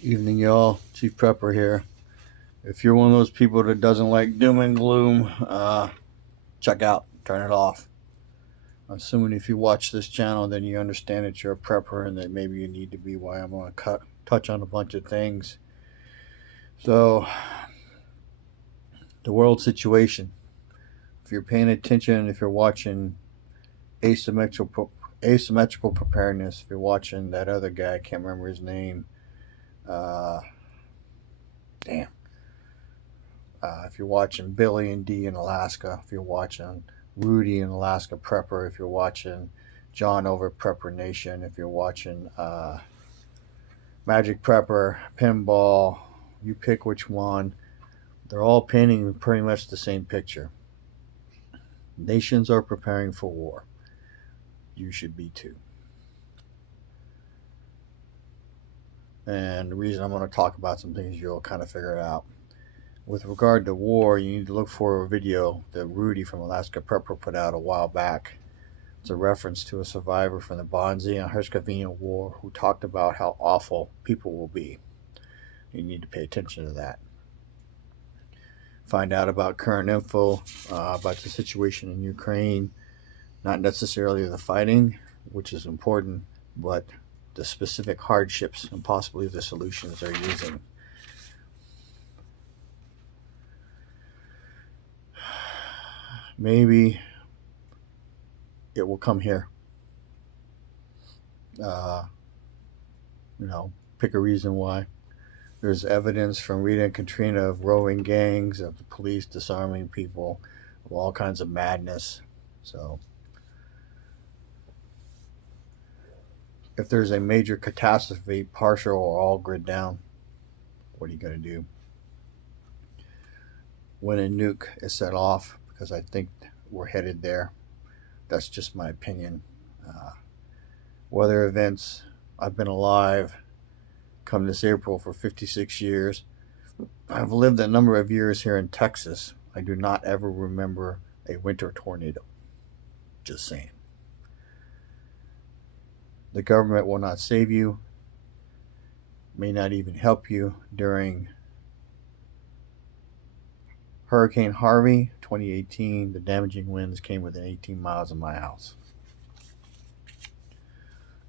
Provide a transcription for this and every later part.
Evening, y'all. Chief Prepper here. If you're one of those people that doesn't like doom and gloom, check out, turn it off. Assuming if you watch this channel, then you understand that you're a prepper and that maybe you need to be. Why I'm going to touch on a bunch of things. So, the world situation. If you're paying attention, if you're watching asymmetrical preparedness, if you're watching that other guy, I can't remember his name. Uh, damn. If you're watching Billy and Dee in Alaska, if you're watching Rudy in Alaska Prepper, if you're watching John over Prepper Nation, if you're watching Magic Prepper, Pinball, you pick which one. They're all painting pretty much the same picture. Nations are preparing for war. You should be too. And the reason I'm going to talk about some things, you'll kind of figure it out. With regard to war, you need to look for a video that Rudy from Alaska Prepper put out a while back. It's a reference to a survivor from the Bosnia and Herzegovina War who talked about how awful people will be. You need to pay attention to that. Find out about current info about the situation in Ukraine, not necessarily the fighting, which is important, but the specific hardships and possibly the solutions they're using. Maybe it will come here. Pick a reason why. There's evidence from Rita and Katrina of roving gangs, of the police disarming people, of all kinds of madness. So, if there's a major catastrophe, partial or all grid down, what are you going to do? When a nuke is set off, because I think we're headed there. That's just my opinion. Weather events. I've been alive come this April for 56 years. I've lived a number of years here in Texas. I do not ever remember a winter tornado. Just saying. The government will not save you, may not even help you during Hurricane Harvey 2018. The damaging winds came within 18 miles of my house.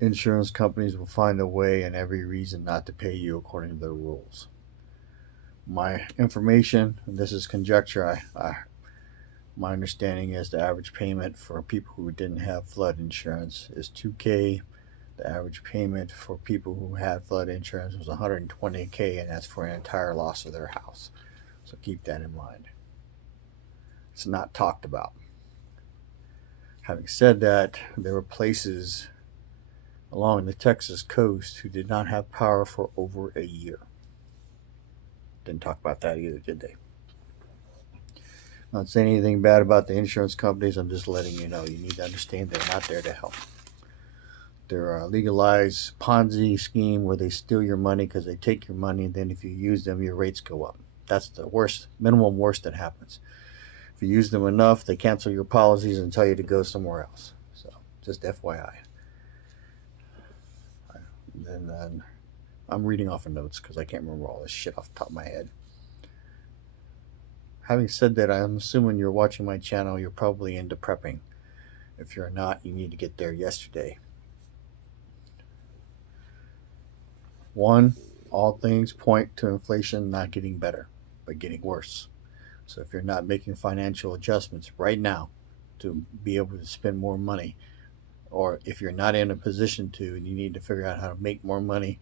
Insurance companies will find a way and every reason not to pay you according to their rules. My information, and this is conjecture, my understanding is the average payment for people who didn't have flood insurance is $2K. The average payment for people who had flood insurance was $120K, and that's for an entire loss of their house. So keep that in mind. It's not talked about. Having said that, there were places along the Texas coast who did not have power for over a year. Didn't talk about that either, did they? Not saying anything bad about the insurance companies. I'm just letting you know. You need to understand they're not there to help. They're a legalized Ponzi scheme where they steal your money because they take your money, and then if you use them, your rates go up. That's the worst, minimum worst that happens. If you use them enough, they cancel your policies and tell you to go somewhere else. So, just FYI. And then I'm reading off of notes because I can't remember all this shit off the top of my head. Having said that, I'm assuming you're watching my channel, you're probably into prepping. If you're not, you need to get there yesterday. One, all things point to inflation not getting better, but getting worse. So if you're not making financial adjustments right now to be able to spend more money, or if you're not in a position to and you need to figure out how to make more money,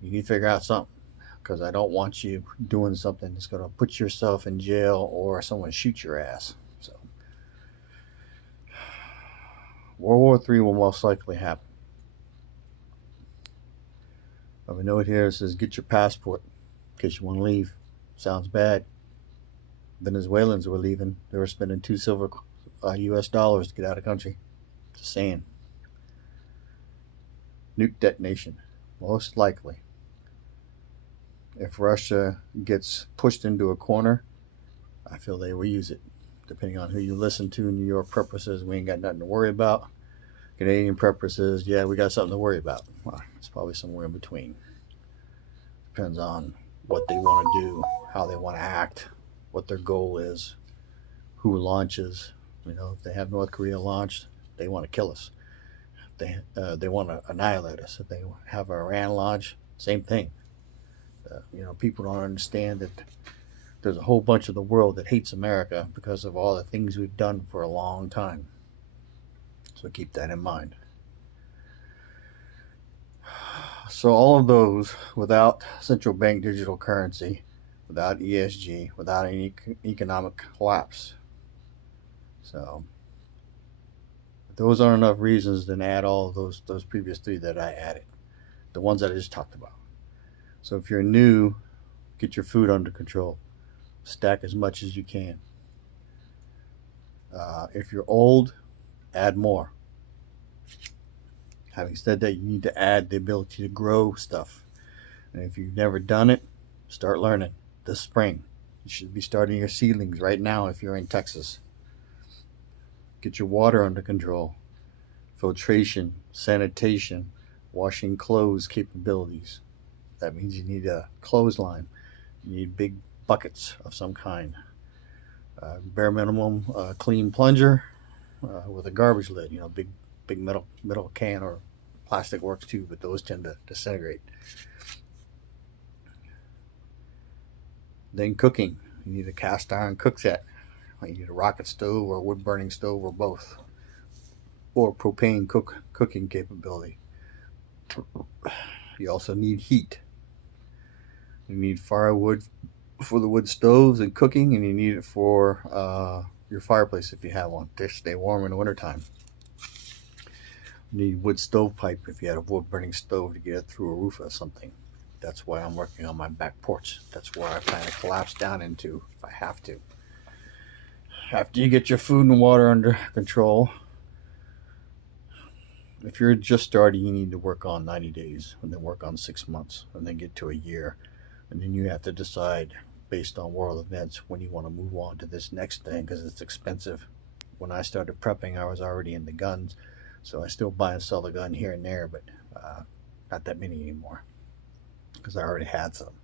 you need to figure out something. Because I don't want you doing something that's going to put yourself in jail or someone shoot your ass. So, World War III will most likely happen. I have a note here that says, get your passport in case you want to leave. Sounds bad. Venezuelans were leaving. They were spending $2 silver US dollars to get out of the country. Just saying. Nuke detonation. Most likely. If Russia gets pushed into a corner, I feel they will use it. Depending on who you listen to, New York prepper says we ain't got nothing to worry about. Canadian prepper says, yeah, we got something to worry about. Well, it's probably somewhere in between. Depends on what they want to do, how they want to act, what their goal is, who launches. If they have North Korea launched, they want to kill us. They want to annihilate us. If they have Iran launch, same thing. People don't understand that there's a whole bunch of the world that hates America because of all the things we've done for a long time. So keep that in mind. So all of those without central bank digital currency, without ESG, without any economic collapse. So those aren't enough reasons to add all of those previous three that I added, the ones that I just talked about. So if you're new, get your food under control. Stack as much as you can. If you're old, add more. Having said that, you need to add the ability to grow stuff. And if you've never done it, start learning this spring. You should be starting your seedlings right now if you're in Texas. Get your water under control. Filtration, sanitation, washing clothes capabilities. That means you need a clothesline. You need big buckets of some kind. Bare minimum, clean plunger with a garbage lid. Big metal can, or plastic works too, but those tend to disintegrate. Then cooking. You need a cast iron cook set. You need a rocket stove or a wood burning stove or both. Or propane cooking capability. You also need heat. You need firewood for the wood stoves and cooking, and you need it for your fireplace if you have one to stay warm in the wintertime. You need wood stovepipe if you had a wood burning stove to get it through a roof or something. That's why I'm working on my back porch. That's where I plan to collapse down into if I have to. After you get your food and water under control, if you're just starting, you need to work on 90 days, and then work on 6 months, and then get to a year. And then you have to decide, based on world events, when you want to move on to this next thing, because it's expensive. When I started prepping, I was already in the guns, so I still buy and sell a gun here and there, but not that many anymore, because I already had some.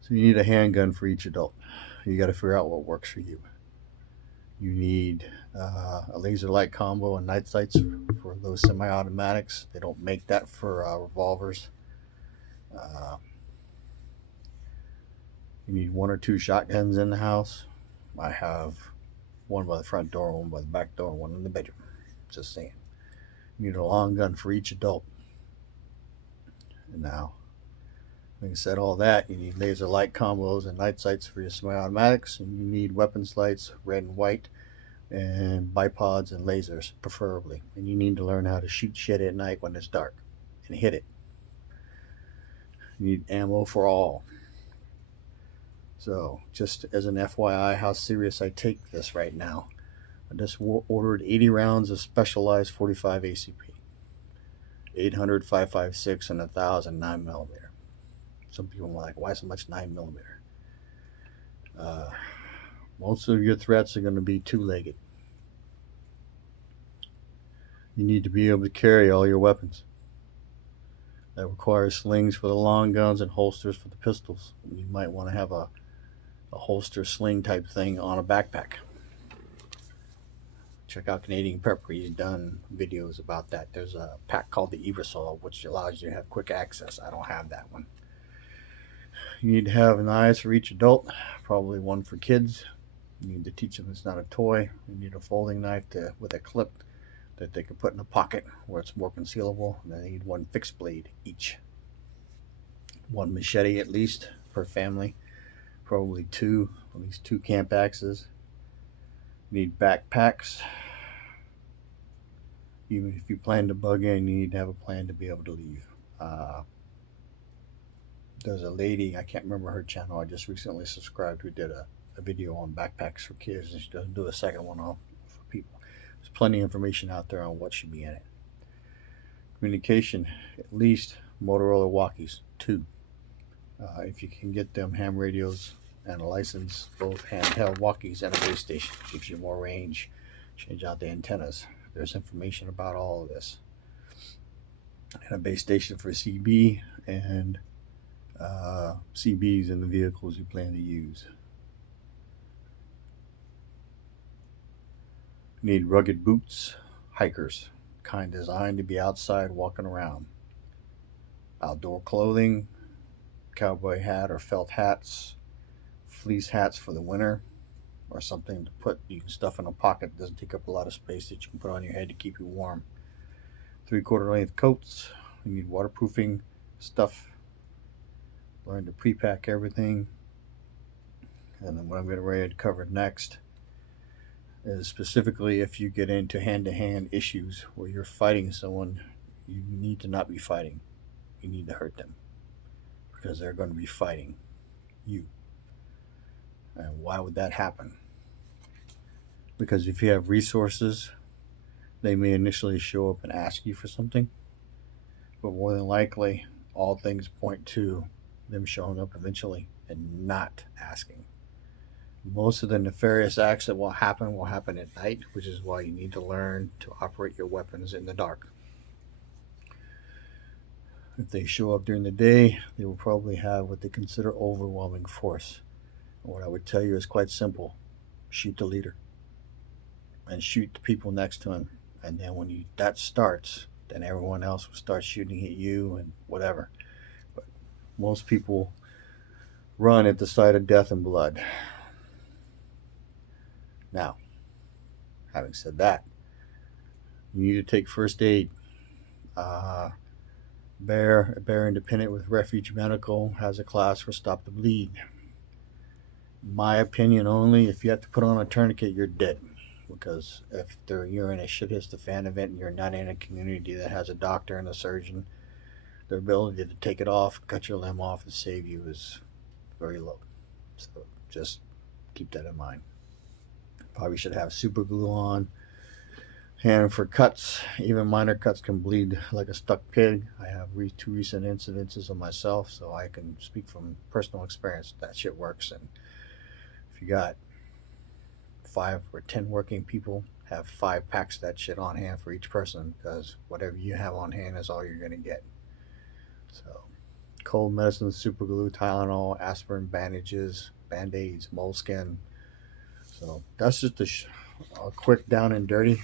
So you need a handgun for each adult. You got to figure out what works for you. You need a laser light combo and night sights for those semi-automatics. They don't make that for revolvers. You need 1 or 2 shotguns in the house. I have one by the front door, one by the back door, one in the bedroom. Just saying. You need a long gun for each adult. And now, having said all that, you need laser light combos and night sights for your semi-automatics, and you need weapons lights, red and white, and bipods and lasers, preferably. And you need to learn how to shoot shit at night when it's dark and hit it. You need ammo for all. So, just as an FYI, how serious I take this right now, I just ordered 80 rounds of specialized 45 ACP, 800 5.56 and 1,000 9mm. Some people are like, why so much 9mm? Most of your threats are going to be two-legged. You need to be able to carry all your weapons. That requires slings for the long guns and holsters for the pistols. You might want to have a holster sling type thing on a backpack. Check out Canadian Prepper. He's done videos about that. There's a pack called the Eversol, which allows you to have quick access. I don't have that one. You need to have knives for each adult, probably one for kids. You need to teach them it's not a toy. You need a folding knife with a clip that they can put in a pocket where it's more concealable. And then they need 1 fixed blade each. 1 machete at least per family. Probably 2, at least 2 camp axes. You need backpacks. Even if you plan to bug in, you need to have a plan to be able to leave. There's a lady, I can't remember her channel, I just recently subscribed, who did a video on backpacks for kids, and she doesn't do a second one for people. There's plenty of information out there on what should be in it. Communication, at least Motorola walkies, 2. If you can get them ham radios and a license, both handheld walkies and a base station. Gives you more range. Change out the antennas. There's information about all of this. And a base station for CB and CBs in the vehicles you plan to use. You need rugged boots, hikers, kind designed to be outside walking around. Outdoor clothing, cowboy hat or felt hats, fleece hats for the winter, or something to put you can stuff in a pocket that doesn't take up a lot of space that you can put on your head to keep you warm. 3/4 length coats. You need waterproofing stuff. Learn to pre-pack everything. And then what I'm getting ready to cover next is specifically if you get into hand-to-hand issues where you're fighting someone you need to not be fighting. You need to hurt them because they're going to be fighting you. And why would that happen? Because if you have resources, they may initially show up and ask you for something, but more than likely, all things point to them showing up eventually and not asking. Most of the nefarious acts that will happen at night, which is why you need to learn to operate your weapons in the dark. If they show up during the day, they will probably have what they consider overwhelming force. And what I would tell you is quite simple: shoot the leader and shoot the people next to him. And then when that starts, then everyone else will start shooting at you and whatever. But most people run at the sight of death and blood. Now, having said that, you need to take first aid. Bear Independent with Refuge Medical has a class for Stop the Bleed. My opinion only, if you have to put on a tourniquet, you're dead. Because if you're in a shit hits the fan event and you're not in a community that has a doctor and a surgeon, their ability to take it off, cut your limb off, and save you is very low. So just keep that in mind. Probably should have super glue on. And for cuts, even minor cuts can bleed like a stuck pig. I have two recent incidences of myself, so I can speak from personal experience. That shit works. And if you got 5 or 10 working people, have 5 packs of that shit on hand for each person, because whatever you have on hand is all you're going to get. So cold medicine, super glue, Tylenol, aspirin, bandages, band-aids, moleskin. So that's just a quick down and dirty.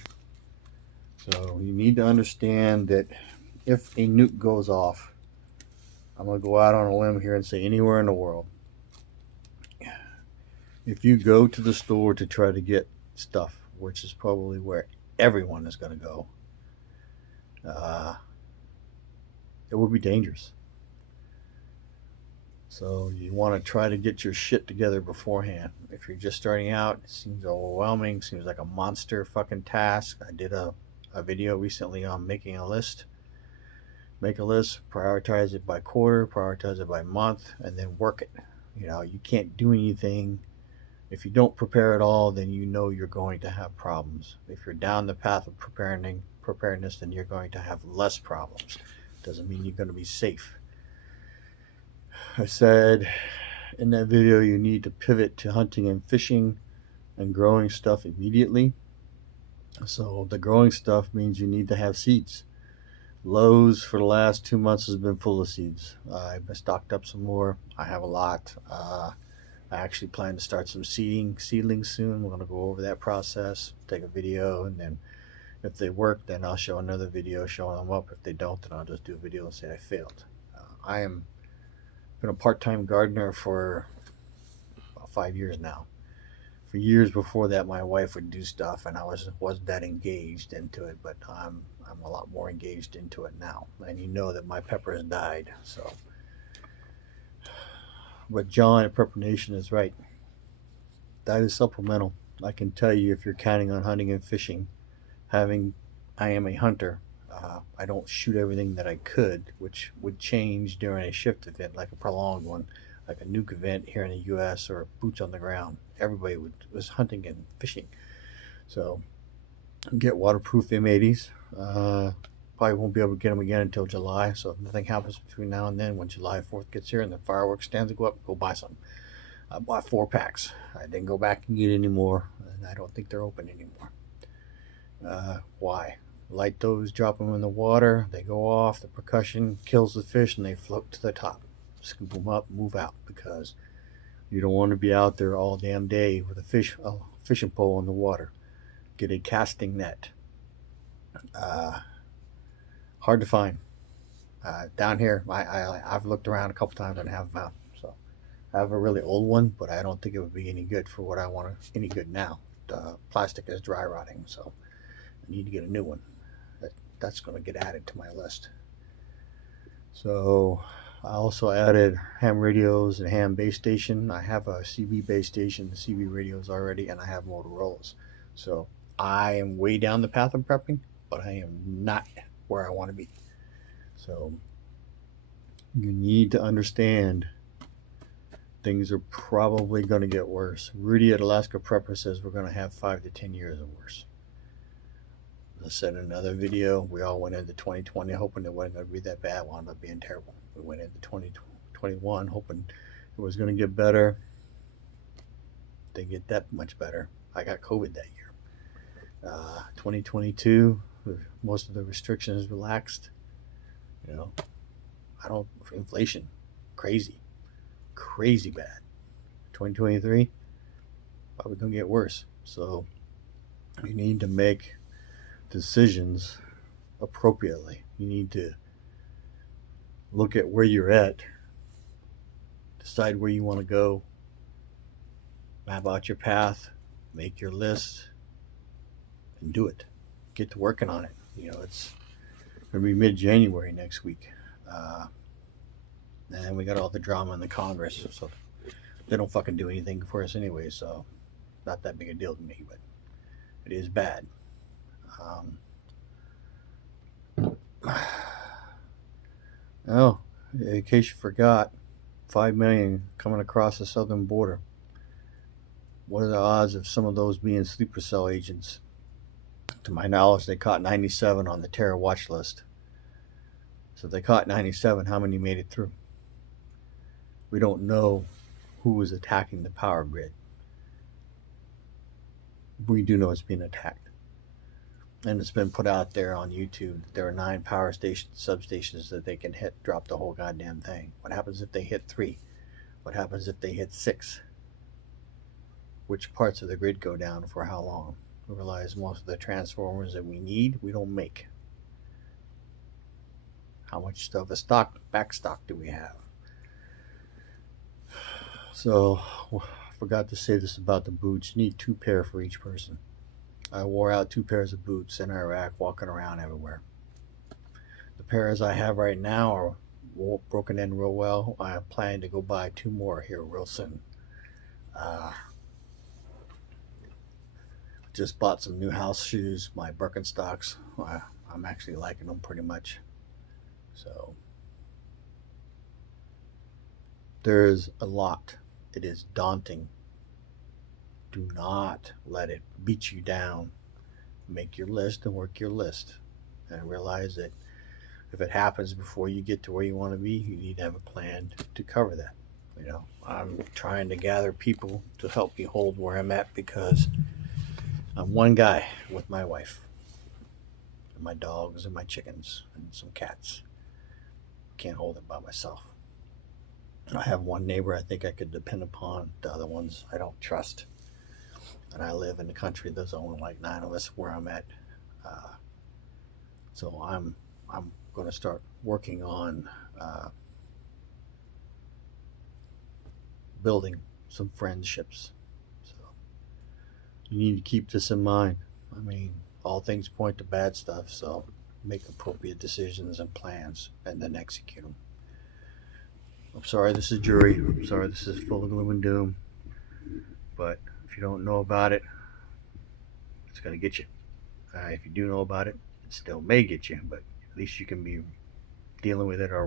So you need to understand that if a nuke goes off, I'm going to go out on a limb here and say anywhere in the world, if you go to the store to try to get stuff, which is probably where everyone is going to go, it will be dangerous. So you want to try to get your shit together beforehand. If you're just starting out, it seems overwhelming, seems like a monster fucking task. I did a video recently on making a list. Make a list, prioritize it by quarter, prioritize it by month, and then work it. You can't do anything. If you don't prepare at all, then you know you're going to have problems. If you're down the path of preparedness, then you're going to have less problems. Doesn't mean you're going to be safe. I said in that video you need to pivot to hunting and fishing and growing stuff immediately. So the growing stuff means you need to have seeds. Lowe's for the last 2 months has been full of seeds. I've been stocked up some more. I have a lot. I actually plan to start some seedlings soon. We're going to go over that process, take a video, and then if they work, then I'll show another video showing them up. If they don't, then I'll just do a video and say I failed. I am been a part-time gardener for about 5 years now. For years before that, my wife would do stuff, and I wasn't that engaged into it, but I'm a lot more engaged into it now. And you know that my peppers died, so. But John at Prepper Nation is right. That is supplemental. I can tell you, if you're counting on hunting and fishing, I am a hunter. I don't shoot everything that I could, which would change during a shift event, like a prolonged one, like a nuke event here in the U.S. or boots on the ground. Everybody was hunting and fishing. So get waterproof M80s. Probably won't be able to get them again until July. So if nothing happens between now and then, when July 4th gets here and the fireworks stands go up, go buy some. I bought 4 packs. I didn't go back and get any more, and I don't think they're open anymore. Why? Light those, drop them in the water, they go off, the percussion kills the fish, and they float to the top. scoop them up, move out, because you don't want to be out there all damn day with a fishing pole in the water. Get a casting net. Uh, Hard to find. Down here, I've looked around a couple times and haven't found. So I have a really old one, but I don't think it would be any good for what I want. Any good now. The plastic is dry rotting, so I need to get a new one. That's going to get added to my list. So I also added ham radios and ham base station. I have a CB base station, the CB radios already, and I have Motorola's. So I am way down the path of prepping, but I am not where I want to be. So you need to understand things are probably going to get worse. Rudy at Alaska Prepper says we're going to have 5 to 10 years of worse. As I said in another video, we all went into 2020 hoping it wasn't going to be that bad. It wound up being terrible. We went into 2021 hoping it was going to get better. Didn't get that much better. I got COVID that year. 2022, most of the restrictions relaxed. You know, inflation, crazy bad. 2023, probably going to get worse. So you need to make decisions appropriately. You need to look at where you're at, decide where you want to go, map out your path, make your list, and do it. Get to working on it. You know, it's going to be mid-January next week. And then we got all the drama in the Congress, so they don't fucking do anything for us anyway, so not that big a deal to me, but it is bad. Oh, in case you forgot, 5 million coming across the southern border. What are the odds of some of those being sleeper cell agents? To my knowledge, they caught 97 on the terror watch list. So if they caught 97, how many made it through? We don't know who was attacking the power grid. We do know it's being attacked. And it's been put out there on YouTube that there are 9 power substations that they can drop the whole goddamn thing. What happens if they hit 3? What happens if they hit 6? Which parts of the grid go down for how long? We realize most of the transformers that we need, we don't make. How much stuff back stock do we have? So, I forgot to say this about the boots. You need 2 pair for each person. I wore out 2 pairs of boots in Iraq, walking around everywhere. The pairs I have right now are broken in real well. I am planning to go buy 2 more here real soon. Just bought some new house shoes, my Birkenstocks. I'm actually liking them pretty much. So there's a lot. It is daunting. Do not let it beat you down. Make your list and work your list. And realize that if it happens before you get to where you want to be, you need to have a plan to cover that. You know, I'm trying to gather people to help me hold where I'm at, because I'm one guy with my wife and my dogs and my chickens and some cats. Can't hold it by myself. I have one neighbor I think I could depend upon. The other ones I don't trust. And I live in the country. There's only like 9 of us where I'm at. So I'm going to start working on building some friendships. So you need to keep this in mind. I mean, all things point to bad stuff, so make appropriate decisions and plans and then execute them. I'm sorry this is jury. I'm sorry this is full of gloom and doom. But if you don't know about it, it's going to get you. If you do know about it, it still may get you, but at least you can be dealing with it or